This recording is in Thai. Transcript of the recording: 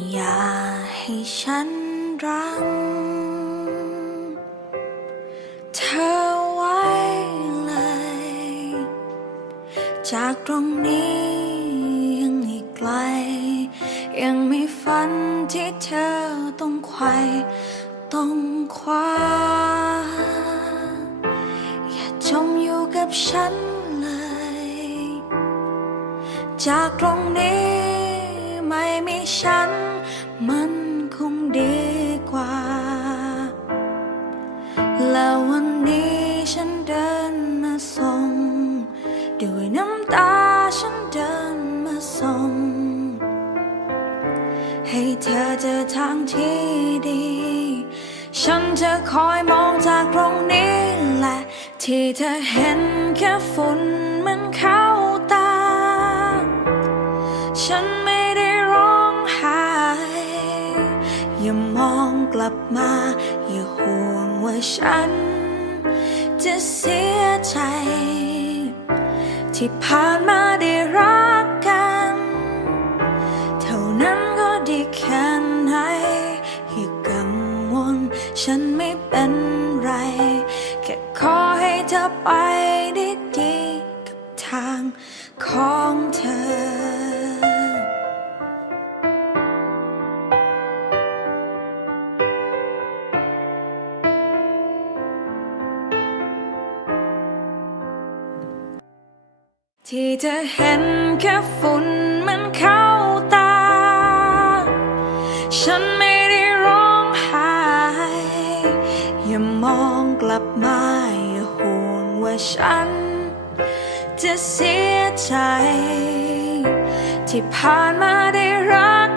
อย่าให้ฉันรัง เธอไว้เลย จากตรงนี้ยังอีกไกล ยังมีฝันที่เธอต้องไขว่ต้องคว้า อย่าจมอยู่กับฉันเลย จากตรงนี้ ไม่มีฉัน มันคงดีกว่า แล้ววันนี้ฉันเดินมาส่ง ด้วยน้ำตาฉันเดินมาส่ง ให้เธอเจอทางที่ดี ฉันจะคอยมองจากตรงนี้แหละ ที่เธอเห็นแค่ฝุ่น ลับมา อย่าห่วงว่าฉัน จะเสียใจ ที่ผ่านมาได้รักกัน เท่านั้นก็ดีแค่ไหนอย่ากังวลฉันไม่เป็นไร แค่ขอให้เธอไปได้ดีกับทางของเธอ ที่เธอเห็นแค่ฝุ่นมันเข้าตา ฉันไม่ได้ร้องไห้อย่ามองกลับมาอย่าห่วงว่าฉัน จะเสียใจ ที่ผ่านมาได้รัก